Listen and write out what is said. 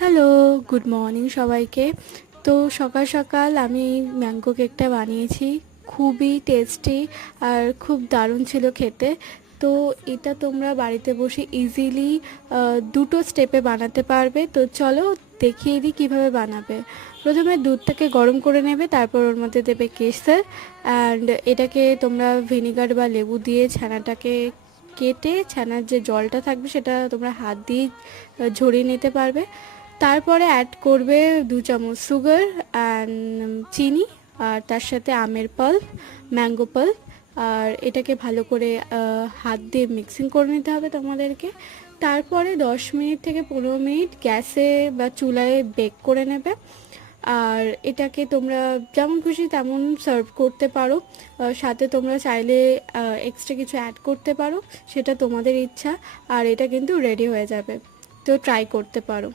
Hello, good morning সবাইকে। তো সকাল সকাল আমি ম্যাঙ্গো কেকটা বানিয়েছি, খুবই টেস্টি আর খুব দারুণ ছিল খেতে। তো এটা তোমরা বাড়িতে বসে ইজিলি দুটো স্টেপে বানাতে পারবে। তো চলো দেখিয়ে দিই কীভাবে বানাবে। প্রথমে দুধটাকে গরম করে নেবে, তারপর ওর মধ্যে দেবে কেসর অ্যান্ড এটাকে তোমরা ভিনিগার বা লেবু দিয়ে ছানাটাকে কেটে ছানার যে জলটা থাকবে সেটা তোমরা হাত দিয়ে ঝরিয়ে নিতে পারবে। তারপরে অ্যাড করবে 2 চামচ সুগার অ্যান্ড চিনি, আর তার সাথে আমের পাল্প, ম্যাঙ্গো পাল্প। আর এটাকে ভালো করে হাত দিয়ে মিক্সিং করে নিতে হবে তোমাদেরকে। তারপরে 10 মিনিট থেকে 15 মিনিট গ্যাসে বা চুলায় বেক করে নেবে। আর এটাকে তোমরা যেমন খুশি তেমন সার্ভ করতে পারো। সাথে তোমরা চাইলে এক্সট্রা কিছু অ্যাড করতে পারো, সেটা তোমাদের ইচ্ছা। আর এটা কিন্তু রেডি হয়ে যাবে, তো ট্রাই করতে পারো।